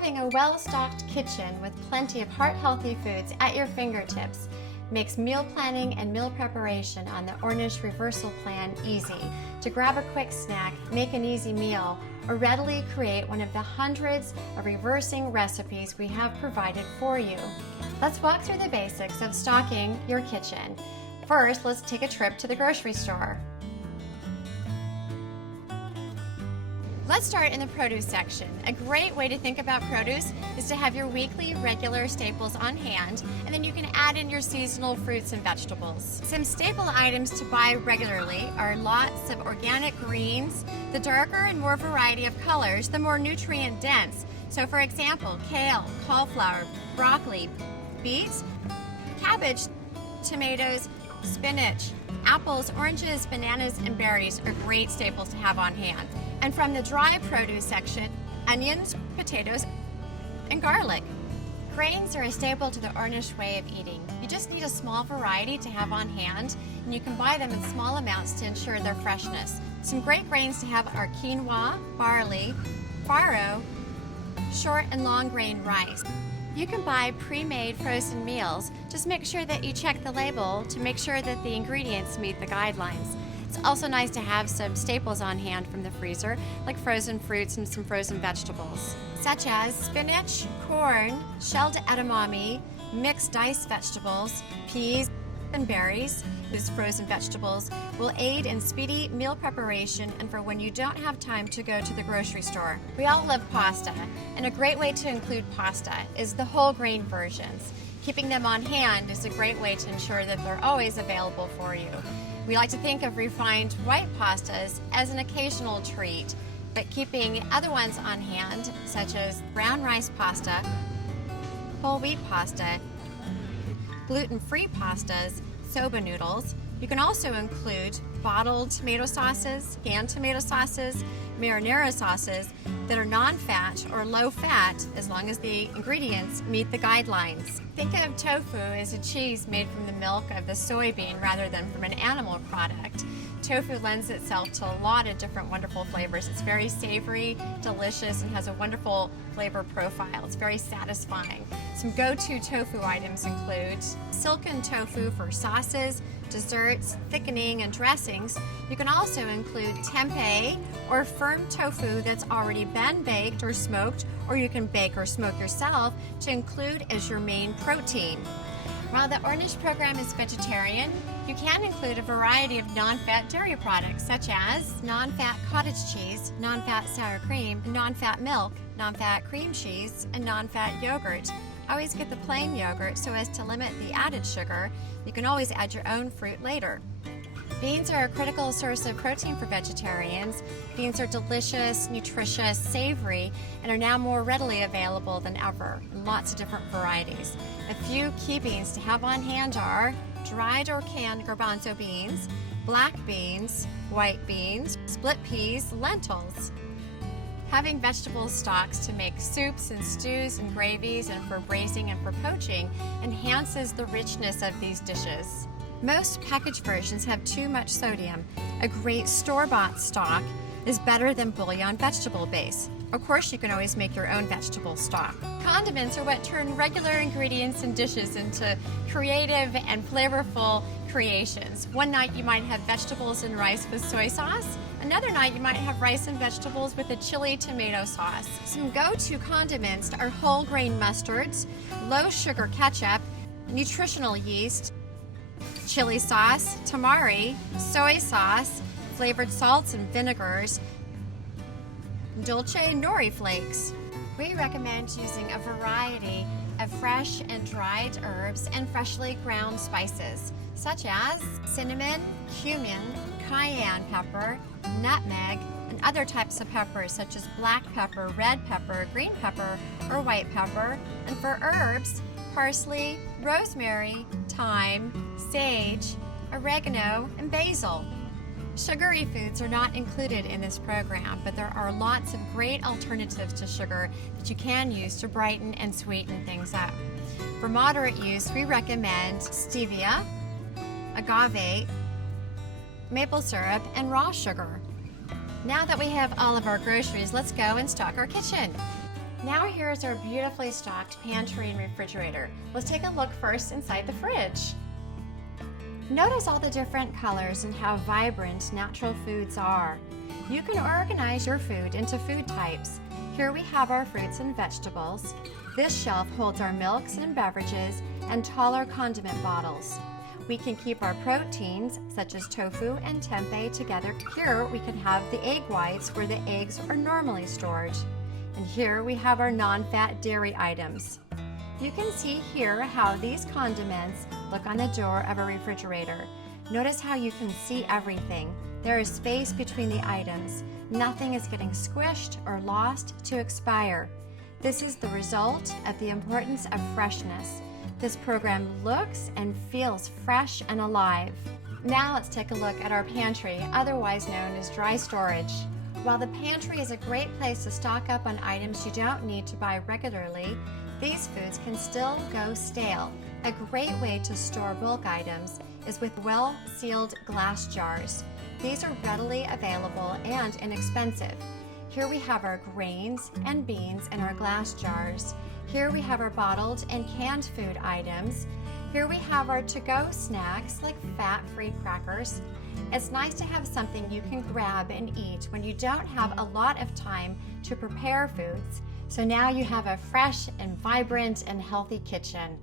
Having a well-stocked kitchen with plenty of heart-healthy foods at your fingertips makes meal planning and meal preparation on the Ornish reversal plan easy. To grab a quick snack, make an easy meal, or readily create one of the hundreds of reversing recipes we have provided for you. Let's walk through the basics of stocking your kitchen. First, let's take a trip to the grocery store. Let's start in the produce section. A great way to think about produce is to have your weekly regular staples on hand, and then you can add in your seasonal fruits and vegetables. Some staple items to buy regularly are lots of organic greens. The darker and more variety of colors, the more nutrient dense. So for example, kale, cauliflower, broccoli, beets, cabbage, tomatoes, spinach, apples, oranges, bananas, and berries are great staples to have on hand. And from the dry produce section, onions, potatoes, and garlic. Grains are a staple to the Ornish way of eating. You just need a small variety to have on hand, and you can buy them in small amounts to ensure their freshness. Some great grains to have are quinoa, barley, farro, short and long grain rice. You can buy pre-made frozen meals. Just make sure that you check the label to make sure that the ingredients meet the guidelines. It's also nice to have some staples on hand from the freezer, like frozen fruits and some frozen vegetables, such as spinach, corn, shelled edamame, mixed diced vegetables, peas, and berries. These frozen vegetables will aid in speedy meal preparation and for when you don't have time to go to the grocery store. We all love pasta, and a great way to include pasta is the whole grain versions. Keeping them on hand is a great way to ensure that they're always available for you. We like to think of refined white pastas as an occasional treat, but keeping other ones on hand, such as brown rice pasta, whole wheat pasta, gluten-free pastas, soba noodles. You can also include bottled tomato sauces, canned tomato sauces, marinara sauces that are non-fat or low-fat as long as the ingredients meet the guidelines. Think of tofu as a cheese made from the milk of the soybean rather than from an animal product. Tofu lends itself to a lot of different wonderful flavors. It's very savory, delicious, and has a wonderful flavor profile. It's very satisfying. Some go-to tofu items include silken tofu for sauces, desserts, thickening, and dressings. You can also include tempeh or firm tofu that's already been baked or smoked, or you can bake or smoke yourself to include as your main protein. While the Ornish program is vegetarian, you can include a variety of non-fat dairy products such as non-fat cottage cheese, non-fat sour cream, non-fat milk, non-fat cream cheese, and non-fat yogurt. Always get the plain yogurt so as to limit the added sugar. You can always add your own fruit later. Beans are a critical source of protein for vegetarians. Beans are delicious, nutritious, savory, and are now more readily available than ever in lots of different varieties. A few key beans to have on hand are dried or canned garbanzo beans, black beans, white beans, split peas, lentils. Having vegetable stocks to make soups and stews and gravies and for braising and for poaching enhances the richness of these dishes. Most packaged versions have too much sodium. A great store-bought stock is better than bouillon vegetable base. Of course, you can always make your own vegetable stock. Condiments are what turn regular ingredients and dishes into creative and flavorful creations. One night you might have vegetables and rice with soy sauce. Another night you might have rice and vegetables with a chili tomato sauce. Some go-to condiments are whole grain mustards, low sugar ketchup, nutritional yeast, chili sauce, tamari, soy sauce, flavored salts and vinegars, dulce nori flakes. We recommend using a variety of fresh and dried herbs and freshly ground spices, such as cinnamon, cumin, cayenne pepper, nutmeg, and other types of peppers such as black pepper, red pepper, green pepper, or white pepper. And for herbs, parsley, rosemary, thyme, sage, oregano, and basil. Sugary foods are not included in this program, but there are lots of great alternatives to sugar that you can use to brighten and sweeten things up. For moderate use, we recommend stevia, agave, maple syrup, and raw sugar. Now that we have all of our groceries, let's go and stock our kitchen. Now here's our beautifully stocked pantry and refrigerator. Let's take a look first inside the fridge. Notice all the different colors and how vibrant natural foods are. You can organize your food into food types. Here we have our fruits and vegetables. This shelf holds our milks and beverages and taller condiment bottles. We can keep our proteins, such as tofu and tempeh, together. Here we can have the egg whites where the eggs are normally stored. And here we have our non-fat dairy items. You can see here how these condiments look on the door of a refrigerator. Notice how you can see everything. There is space between the items. Nothing is getting squished or lost to expire. This is the result of the importance of freshness. This program looks and feels fresh and alive. Now let's take a look at our pantry, otherwise known as dry storage. While the pantry is a great place to stock up on items you don't need to buy regularly, these foods can still go stale. A great way to store bulk items is with well-sealed glass jars. These are readily available and inexpensive. Here we have our grains and beans in our glass jars. Here we have our bottled and canned food items. Here we have our to-go snacks like fat-free crackers. It's nice to have something you can grab and eat when you don't have a lot of time to prepare foods. So now you have a fresh and vibrant and healthy kitchen.